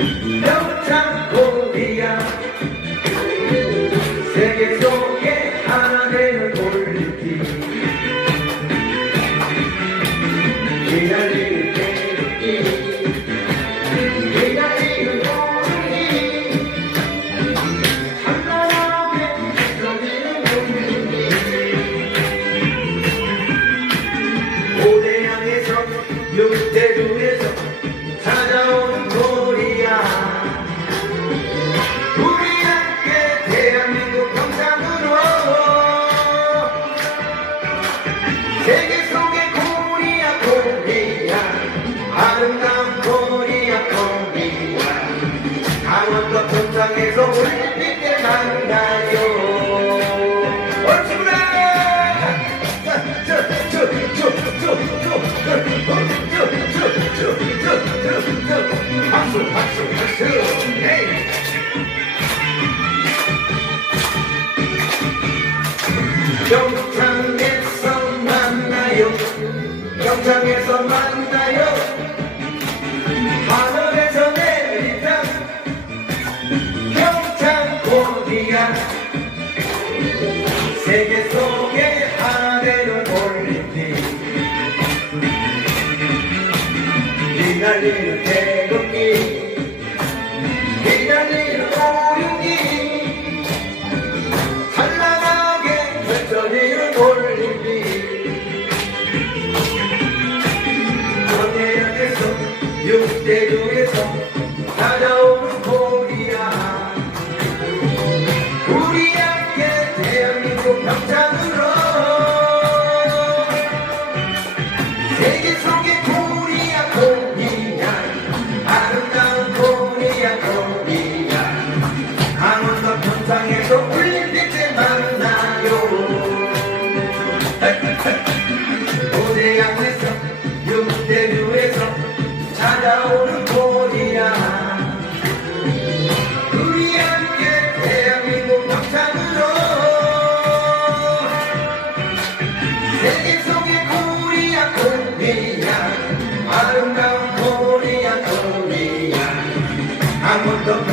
Yeah. 세계 속에 하나 되는 올림픽. 휘날리는 태극기. 휘날리는 오륙이. 찬란하게 펼쳐지는 올림픽. 전해역에서 육대륙에서 찾아오는 고대양에서 육대류에서 찾아오는 코리아 우리 함께 대한민국 평창으로 세계 속의 코리아 코리아 아름다운 코리아 코리아 강원도